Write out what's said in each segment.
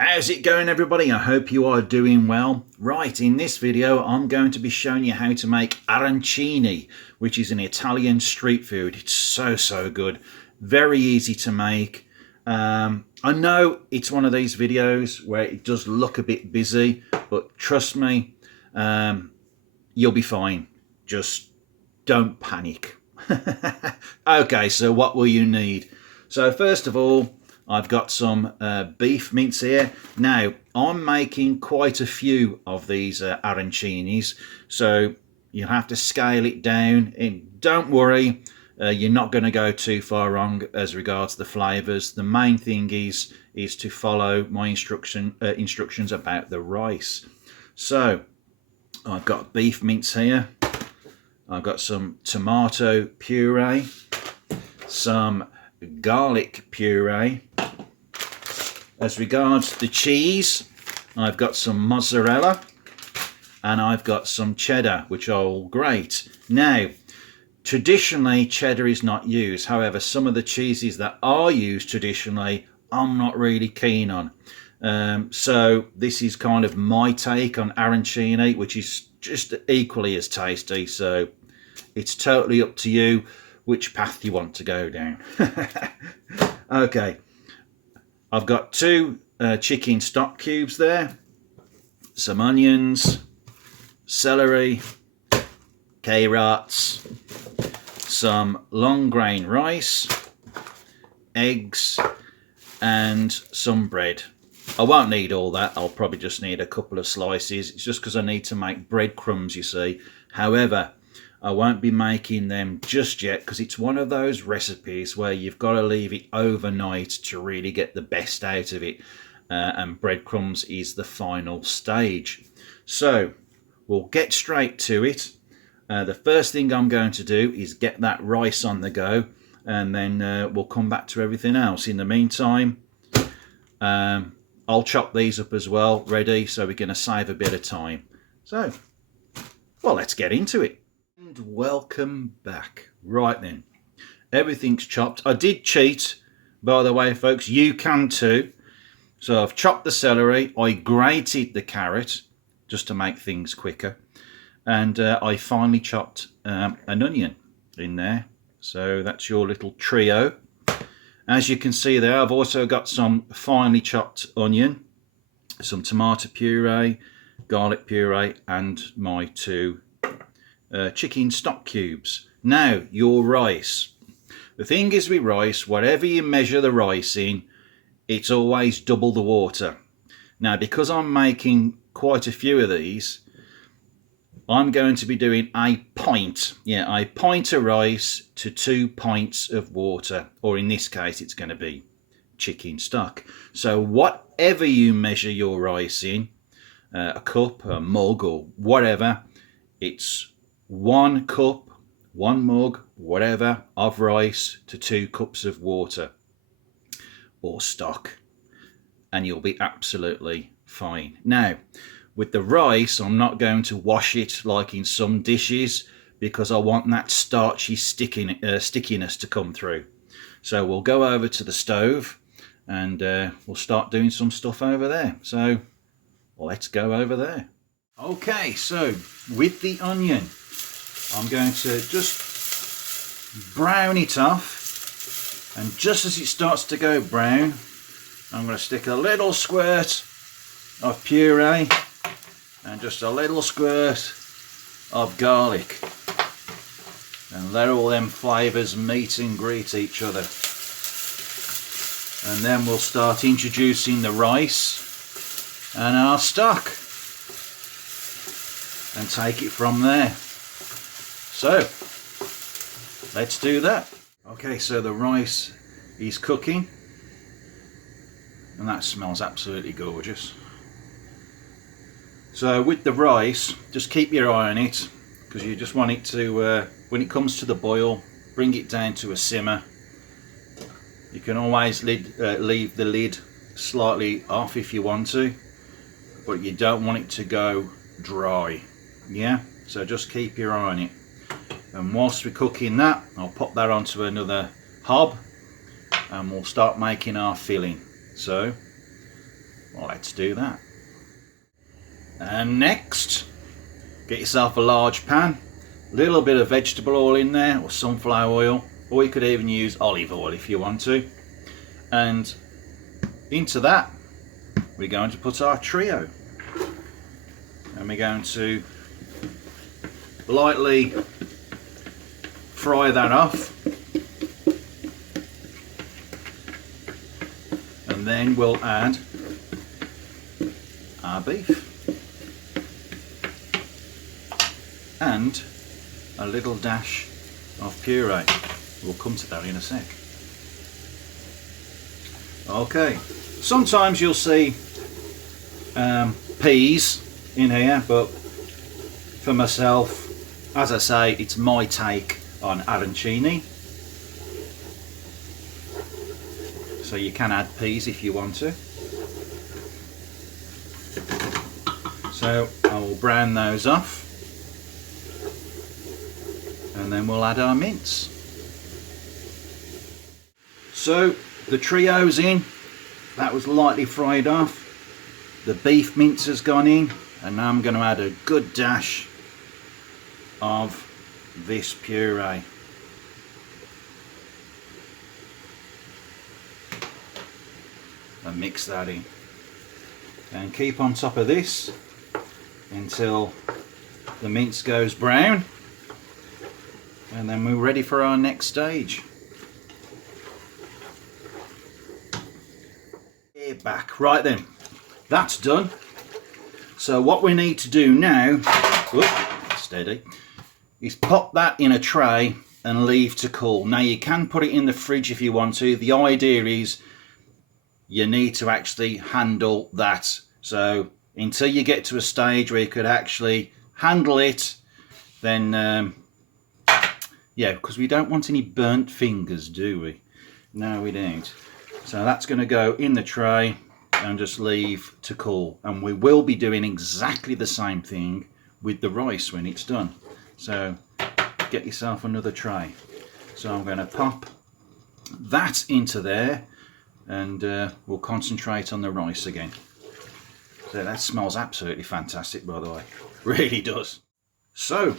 How's it going, everybody? I hope you are doing well. Right, in this video I'm going to be showing you how to make arancini, which is an Italian street food. It's so good, very easy to make. I know it's one of these videos where it does look a bit busy, but trust me, you'll be fine. Just don't panic. Okay, so what will you need? So first of all, I've got some beef mince here. Now, I'm making quite a few of these arancinis, so you'll have to scale it down. And don't worry, you're not going to go too far wrong as regards the flavours. The main thing is to follow my instructions about the rice. So, I've got beef mince here. I've got some tomato puree, some garlic puree. As regards the cheese, I've got some mozzarella and I've got some cheddar, which are all great. Now, traditionally cheddar is not used. However, some of the cheeses that are used traditionally, I'm not really keen on. So this is kind of my take on arancini, which is just equally as tasty. So it's totally up to you which path you want to go down. Okay. I've got two chicken stock cubes there, some onions, celery, carrots, some long grain rice, eggs, and some bread. I won't need all that, I'll probably just need a couple of slices. It's just because I need to make breadcrumbs, you see. However, I won't be making them just yet because it's one of those recipes where you've got to leave it overnight to really get the best out of it, and breadcrumbs is the final stage. So we'll get straight to it. The first thing I'm going to do is get that rice on the go, and then we'll come back to everything else. In the meantime, I'll chop these up as well, ready, so we're going to save a bit of time. So, well, let's get into it. And welcome back. Right then, everything's chopped. I did cheat, by the way, folks. You can too. So I've chopped the celery. I grated the carrot just to make things quicker, and I finally chopped an onion in there. So that's your little trio. As you can see there, I've also got some finely chopped onion, some tomato puree, garlic puree, and my two chicken stock cubes. Now, your rice. The thing is with rice, whatever you measure the rice in, it's always double the water. Now, because I'm making quite a few of these, I'm going to be doing a pint of rice to 2 pints of water, or in this case, it's going to be chicken stock. So whatever you measure your rice in, a cup, a mug, or whatever, it's 1 cup, 1 mug, whatever, of rice to 2 cups of water or stock, and you'll be absolutely fine. Now, with the rice, I'm not going to wash it like in some dishes because I want that starchy stickiness to come through. So we'll go over to the stove and we'll start doing some stuff over there. So let's go over there. Okay, so with the onion, I'm going to just brown it off, and just as it starts to go brown, I'm going to stick a little squirt of puree and just a little squirt of garlic, and let all them flavours meet and greet each other. And then we'll start introducing the rice and our stock and take it from there. So let's do that. Okay, so the rice is cooking and that smells absolutely gorgeous. So with the rice, just keep your eye on it because you just want it to, when it comes to the boil, bring it down to a simmer. You can always leave the lid slightly off if you want to, but you don't want it to go dry. Yeah, so just keep your eye on it. And whilst we're cooking that, I'll pop that onto another hob and we'll start making our filling. So let's do that. And next, get yourself a large pan, a little bit of vegetable oil in there, or sunflower oil, or you could even use olive oil if you want to. And into that, we're going to put our trio. And we're going to lightly fry that off. And then we'll add our beef. And a little dash of puree. We'll come to that in a sec. Okay, sometimes you'll see peas in here, but for myself, as I say, it's my take on arancini. So you can add peas if you want to. So I will brown those off. And then we'll add our mince. So the trio's in, that was lightly fried off. The beef mince has gone in, and now I'm going to add a good dash of this puree. And mix that in. And keep on top of this until the mince goes brown. And then we're ready for our next stage. Back. Right then, that's done. So what we need to do now, steady, is pop that in a tray and leave to cool. Now you can put it in the fridge if you want to. The idea is you need to actually handle that. So until you get to a stage where you could actually handle it, then yeah, because we don't want any burnt fingers, do we? No, we don't. So that's going to go in the tray and just leave to cool. And we will be doing exactly the same thing with the rice when it's done. So get yourself another tray. So I'm going to pop that into there, and we'll concentrate on the rice again. So that smells absolutely fantastic, by the way. Really does. So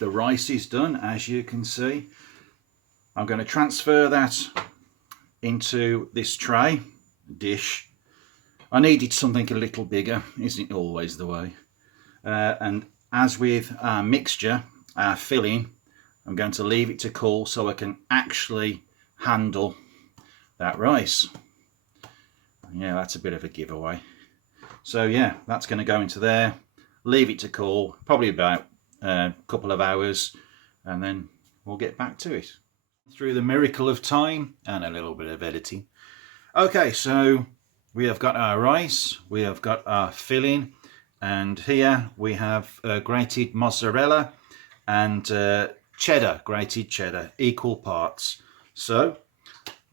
the rice is done, as you can see. I'm going to transfer that into this tray dish. I needed something a little bigger, isn't it always the way? And as with our mixture, our filling, I'm going to leave it to cool so I can actually handle that rice. Yeah, that's a bit of a giveaway. So yeah, that's going to go into there, leave it to cool, probably about a couple of hours, and then we'll get back to it. Through the miracle of time and a little bit of editing. Okay, so we have got our rice, we have got our filling, and here we have grated mozzarella and cheddar, grated cheddar, equal parts. So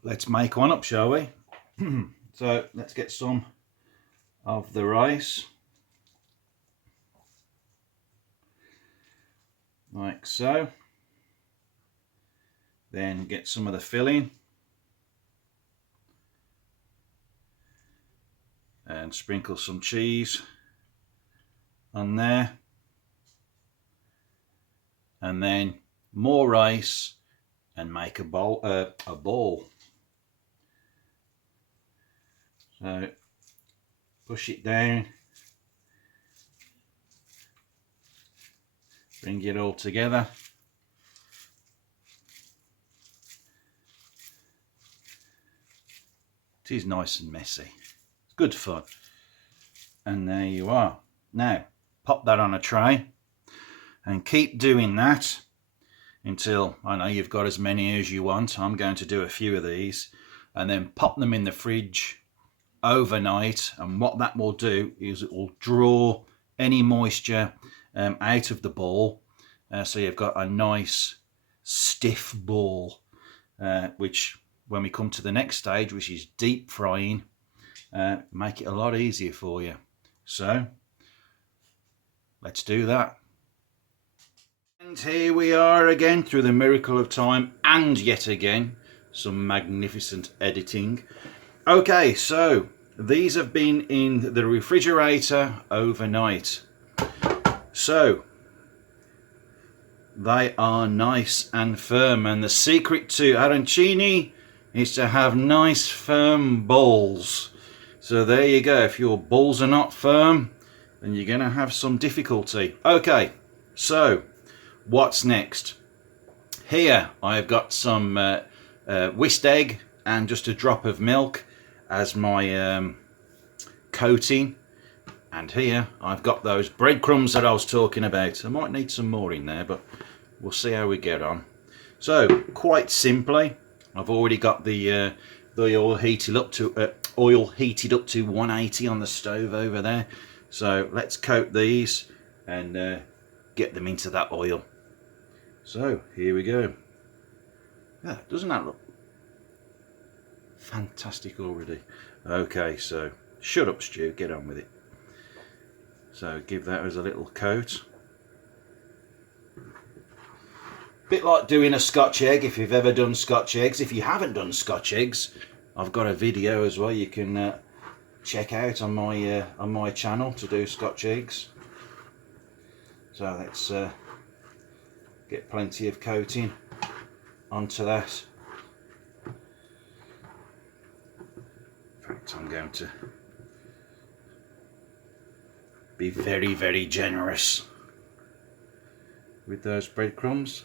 let's make one up, shall we? So let's get some of the rice, like so. Then get some of the filling and sprinkle some cheese on there, and then more rice and make a ball. So push it down, bring it all together. It is nice and messy. It's good fun. And there you are. Now, pop that on a tray and keep doing that until, I know you've got as many as you want. I'm going to do a few of these, and then pop them in the fridge overnight. And what that will do is it will draw any moisture out of the ball. So you've got a nice stiff ball, which when we come to the next stage, which is deep frying, make it a lot easier for you. So let's do that. And here we are again through the miracle of time, and yet again some magnificent editing. Okay, so these have been in the refrigerator overnight, so they are nice and firm. And the secret to arancini is to have nice firm balls. So there you go. If your balls are not firm, then you're going to have some difficulty. Okay, so what's next? Here I've got some whisked egg and just a drop of milk as my coating. And here I've got those breadcrumbs that I was talking about. I might need some more in there, but we'll see how we get on. So quite simply, I've already got the oil heated up to 180 on the stove over there. So let's coat these and get them into that oil. So here we go. Yeah, doesn't that look fantastic already? Okay, so shut up, Stu, get on with it. So give that as a little coat. Bit like doing a Scotch egg, if you've ever done Scotch eggs. If you haven't done Scotch eggs, I've got a video as well you can check out on my channel to do Scotch eggs. So let's get plenty of coating onto that. In fact, I'm going to be very, very generous with those breadcrumbs.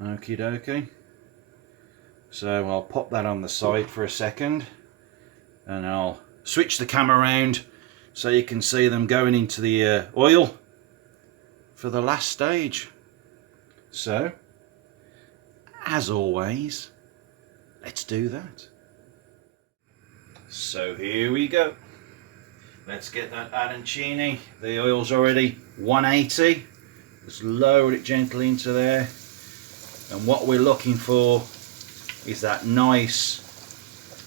Okie dokie. So I'll pop that on the side for a second and I'll switch the camera around so you can see them going into the oil for the last stage. So, as always, let's do that. So here we go. Let's get that arancini. The oil's already 180. Just lower it gently into there. And what we're looking for is that nice,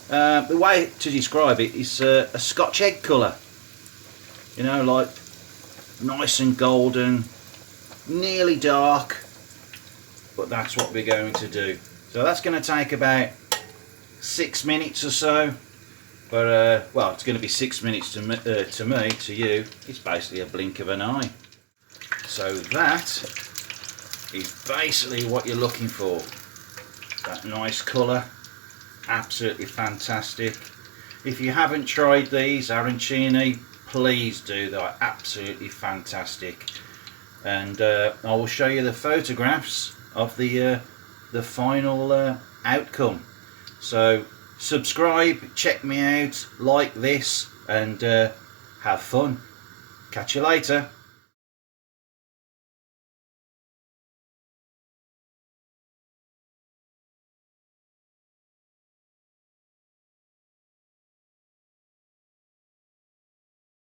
the way to describe it is a Scotch egg colour. You know, like nice and golden, nearly dark, but that's what we're going to do. So that's going to take about 6 minutes or so. But well, it's going to be 6 minutes to me. To you, it's basically a blink of an eye. So that is basically what you're looking for. That nice colour, absolutely fantastic. If you haven't tried these arancini, please do. They're absolutely fantastic. And I will show you the photographs of the final outcome. So subscribe, check me out, like this, and have fun. Catch you later.